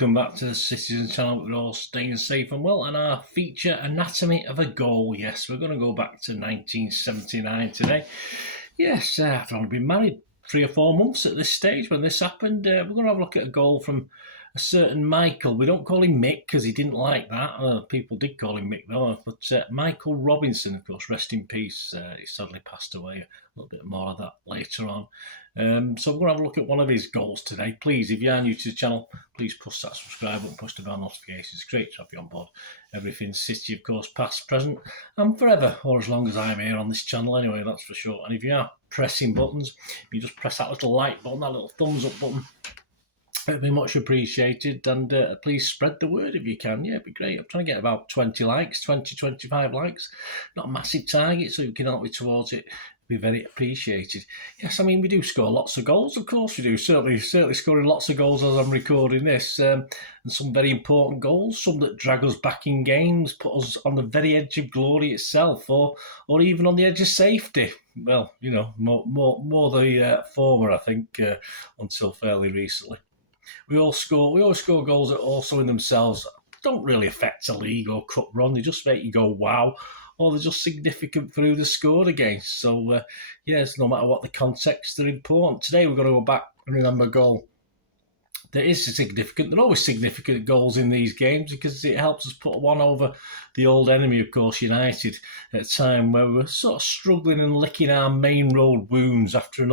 welcome back to the Citizen channel. We're all staying safe and well, and our feature Anatomy of a Goal. Yes, we're going to go back to 1979 today. Yes, I've only been married 3 or 4 months at this stage when this happened. We're going to have a look at a goal from a certain Michael. We don't call him Mick because he didn't like that. People did call him Mick though. But Michael Robinson, of course, rest in peace. He sadly passed away. A little bit more of that later on. So we're going to have a look at one of his goals today. Please, if you are new to the channel, please push that subscribe button, push the bell notifications. It's great to have you on board. Everything City, of course, past, present, and forever, or as long as I'm here on this channel anyway, that's for sure. And if you are pressing buttons, you just press that little like button, that little thumbs up button. It'd be much appreciated, and please spread the word if you can. Yeah, it'd be great. I'm trying to get about 20 likes, 25 likes. Not a massive target, so you can help me towards it. Be very appreciated. Yes, I mean, we do score lots of goals, of course we do. Certainly scoring lots of goals as I'm recording this, and some very important goals, some that drag us back in games, put us on the very edge of glory itself, or even on the edge of safety. Well, you know, more the former, I think, until fairly recently. We always score goals that also in themselves don't really affect a league or cup run. They just make you go, wow, or they're just significant for who they're scored against. So, yes, no matter what the context, they're important. Today we're going to go back and remember a goal that is significant. There are always significant goals in these games because it helps us put one over the old enemy, of course, United, at a time where we're sort of struggling and licking our main road wounds after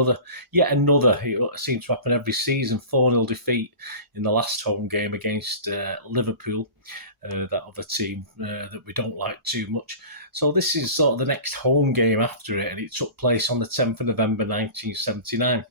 yet another, it seems to happen every season, 4-0 defeat in the last home game against Liverpool, that other team that we don't like too much. So this is sort of the next home game after it, and it took place on the 10th of November 1979.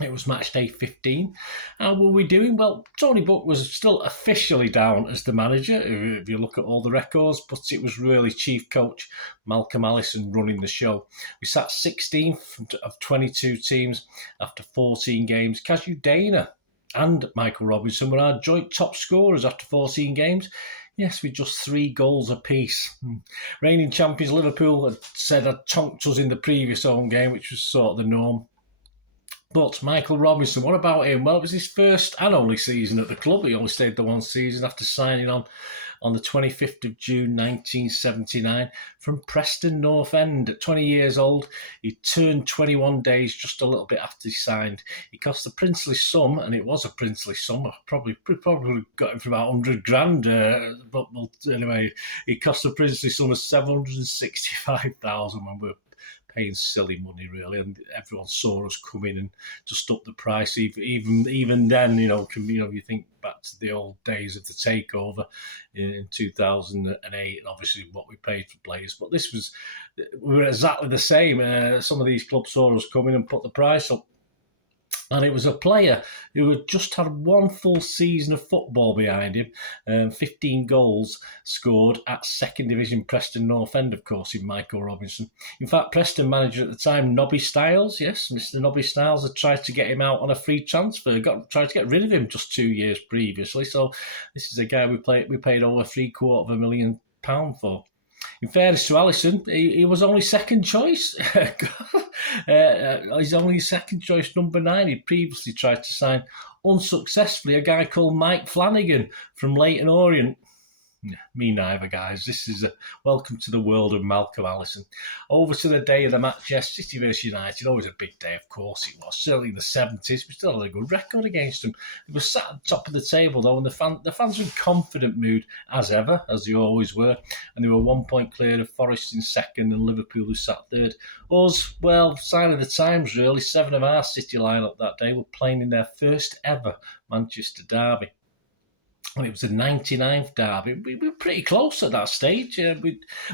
It was match day 15. How were we doing? Well, Tony Buck was still officially down as the manager, if you look at all the records, but it was really chief coach Malcolm Allison running the show. We sat 16th of 22 teams after 14 games. Casu Dana and Michael Robinson were our joint top scorers after 14 games. Yes, with just 3 goals apiece. Reigning champions Liverpool had tonked us in the previous home game, which was sort of the norm. But Michael Robinson, what about him? Well, it was his first and only season at the club. He only stayed the one season after signing on the 25th of June 1979 from Preston North End. At 20 years old, he turned 21 days just a little bit after he signed. He cost a princely sum, and it was a princely sum. I probably got him for about 100 grand. But anyway, he cost a princely sum of 765,000 when we were paying silly money, really, and everyone saw us come in and just up the price. Even then, you think back to the old days of the takeover in 2008, and obviously what we paid for players. But we were exactly the same. Some of these clubs saw us come in and put the price up. And it was a player who had just had 1 full season of football behind him, 15 goals scored at 2nd Division Preston North End, of course, in Michael Robinson. In fact, Preston manager at the time, Nobby Stiles, yes, Mr. Nobby Stiles, had tried to get him out on a free transfer, tried to get rid of him just 2 years previously. So this is a guy we paid over £750,000 for. In fairness to Allison, he was only second choice. He's only second choice, number 9. He'd previously tried to sign unsuccessfully a guy called Mike Flanagan from Leyton Orient. Me neither, guys. This is a welcome to the world of Malcolm Allison. Over to the day of the match, yes, City versus United. Always a big day, of course it was. Certainly in the 70s, we still had a good record against them. They were sat at the top of the table, though, and the fans were in confident mood, as ever, as they always were. And they were 1 point clear of Forest in second and Liverpool, who sat third. Us, well, sign of the times, really. 7 of our City lineup that day were playing in their first ever Manchester derby. And it was the 99th derby. We were pretty close at that stage.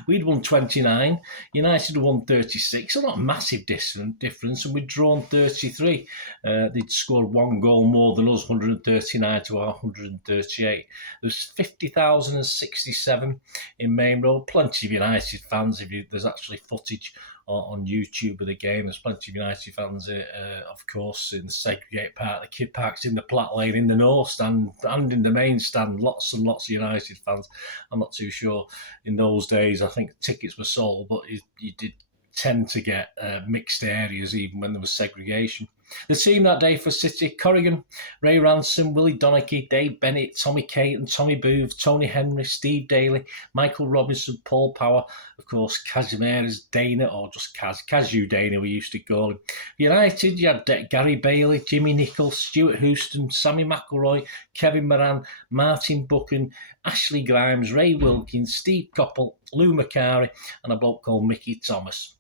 We'd won 29. United won 36. So not a massive difference. And we'd drawn 33. They'd scored 1 goal more than us, 139 to our 138. There was 50,067 in Maine Road. Plenty of United fans. There's actually footage on YouTube of the game. There's plenty of United fans, of course, in the segregated part of the Kippax, in the Platt Lane, in the North Stand, and in the main stand. Lots and lots of United fans. I'm not too sure in those days. I think tickets were sold, but you did tend to get mixed areas even when there was segregation. The team that day for City: Corrigan, Ray Ransom, Willie Donachie, Dave Bennett, Tommy Creighton, Tommy Booth, Tony Henry, Steve Daly, Michael Robinson, Paul Power, of course, Kazimierz Dana, or just Kazu Dana we used to call him. United, you had Gary Bailey, Jimmy Nichols, Stuart Houston, Sammy McElroy, Kevin Moran, Martin Buchan, Ashley Grimes, Ray Wilkins, Steve Coppell, Lou Macari, and a bloke called Mickey Thomas.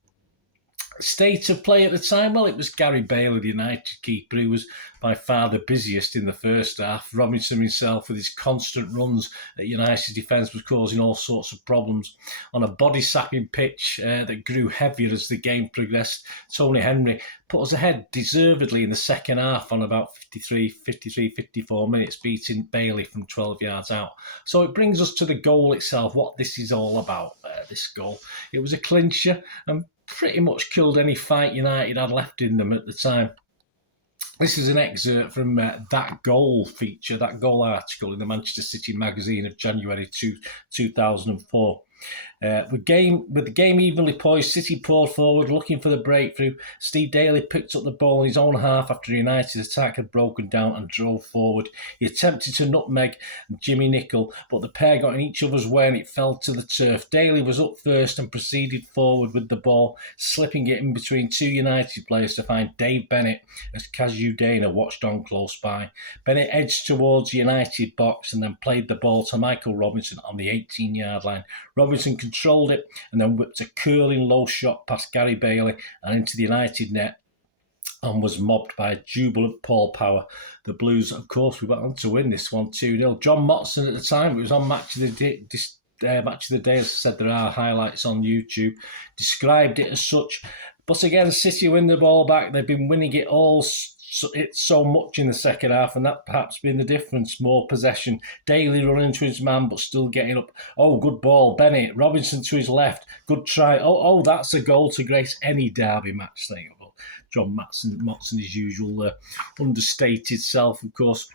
State of play at the time, well, it was Gary Bailey, the United keeper, who was by far the busiest in the first half. Robinson himself, with his constant runs at United's defence, was causing all sorts of problems. On a body-sapping pitch that grew heavier as the game progressed, Tony Henry put us ahead deservedly in the second half on about 54 minutes, beating Bailey from 12 yards out. So it brings us to the goal itself, what this is all about, this goal. It was a clincher and pretty much killed any fight United had left in them at the time. This is an excerpt from that goal feature, that goal article in the Manchester City magazine of January 2004. With the game evenly poised, City poured forward looking for the breakthrough. Steve Daly picked up the ball in his own half after United's attack had broken down and drove forward. He attempted to nutmeg Jimmy Nicholl, but the pair got in each other's way and it fell to the turf. Daly was up first and proceeded forward with the ball, slipping it in between two United players to find Dave Bennett as Kazu Dana watched on close by. Bennett edged towards the United box and then played the ball to Michael Robinson on the 18-yard line. Robinson controlled it and then whipped a curling low shot past Gary Bailey and into the United net and was mobbed by a jubilant Paul Power. The Blues, of course, we went on to win this one 2-0. John Motson at the time, it was on Match of the Day, Match of the Day, as I said, there are highlights on YouTube, described it as such. But again, City win the ball back. They've been winning it so much in the second half, and that perhaps been the difference. More possession. Daly running into his man, but still getting up. Oh, good ball. Bennett. Robinson to his left. Good try. Oh, that's a goal to grace any derby match thing. John Motson, his usual understated self, of course.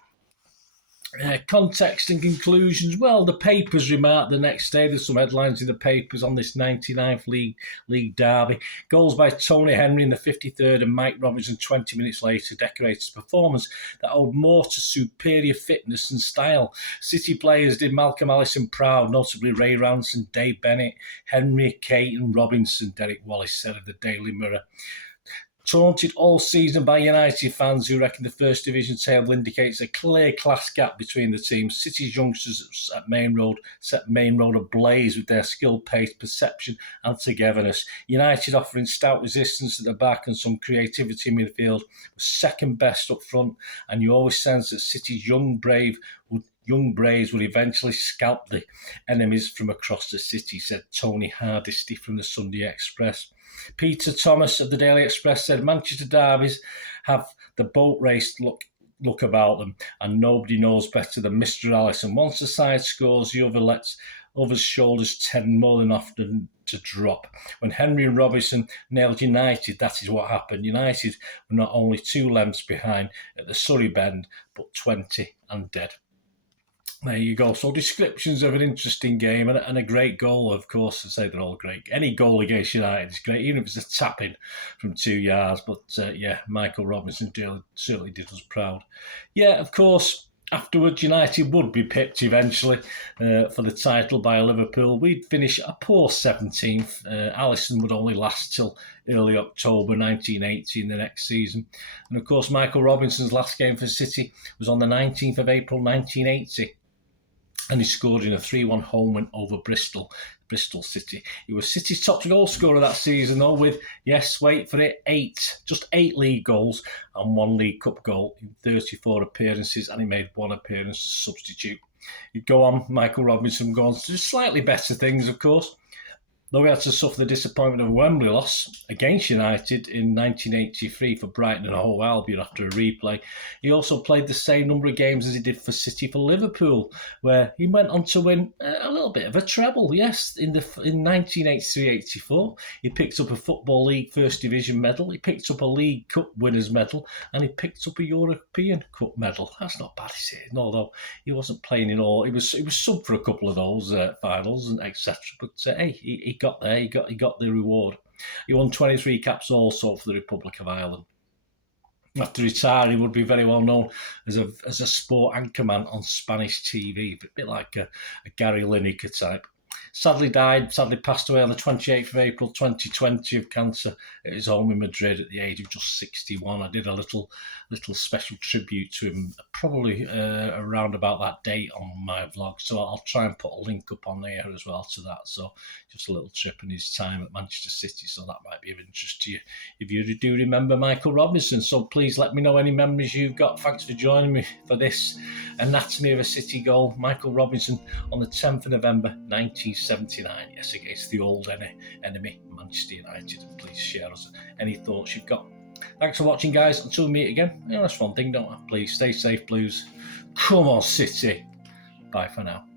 Context and conclusions. Well, the papers remarked the next day, there's some headlines in the papers on this 99th League derby. Goals by Tony Henry in the 53rd and Mike Robinson 20 minutes later decorated a performance that owed more to superior fitness and style. City players did Malcolm Allison proud, notably Ray Ransom, Dave Bennett, Henry, Creighton, Robinson, Derek Wallace said of the Daily Mirror. Taunted all season by United fans who reckon the First Division table indicates a clear class gap between the teams. City's youngsters at Maine Road set Maine Road ablaze with their skill, pace, perception and togetherness. United, offering stout resistance at the back and some creativity in midfield, was second best up front, and you always sense that City's young Braves would eventually scalp the enemies from across the city, said Tony Hardisty from the Sunday Express. Peter Thomas of the Daily Express said Manchester derbies have the boat race look about them, and nobody knows better than Mr. Allison. Once the side scores, the other lets others' shoulders tend more than often to drop. When Henry and Robinson nailed United, that is what happened. United were not only 2 lengths behind at the Surrey bend, but 20 and dead. There you go. So descriptions of an interesting game and a great goal, of course. I say they're all great. Any goal against United is great, even if it's a tap-in from 2 yards. But Michael Robinson certainly did us proud. Yeah, of course, afterwards United would be pipped eventually for the title by Liverpool. We'd finish a poor 17th. Allison would only last till early October 1980 in the next season. And of course, Michael Robinson's last game for City was on the 19th of April 1980. And he scored in a 3-1 home win over Bristol City. He was City's top goal scorer that season, though, with, yes, wait for it, 8 league goals and 1 League Cup goal in 34 appearances, and he made 1 appearance as a substitute. He'd go on, Michael Robinson, go on to do slightly better things, of course. Though he had to suffer the disappointment of a Wembley loss against United in 1983 for Brighton and Hove Albion after a replay, he also played the same number of games as he did for City for Liverpool, where he went on to win a little bit of a treble. Yes, in 1983-84, he picked up a Football League First Division medal, he picked up a League Cup winners medal, and he picked up a European Cup medal. That's not bad, is it? Although he wasn't playing in all. He was sub for a couple of those finals and etc. But hey, he got there. He got the reward. He won 23 caps also for the Republic of Ireland. after retiring, would be very well known as a sport anchorman on Spanish TV, a bit like a Gary Lineker type. Sadly passed away on the 28th of April 2020 of cancer at his home in Madrid at the age of just 61. I did a little special tribute to him probably around about that date on my vlog, so I'll try and put a link up on there as well to that. So just a little trip in his time at Manchester City, so that might be of interest to you if you do remember Michael Robinson. So please let me know any memories you've got. Thanks for joining me for this Anatomy of a City goal. Michael Robinson on the 10th of November 1979, yes, against the old enemy Manchester United. And please share us any thoughts you've got. Thanks for watching, guys. Until we meet again, that's one thing, don't I? Please stay safe, Blues. Come on, City. Bye for now.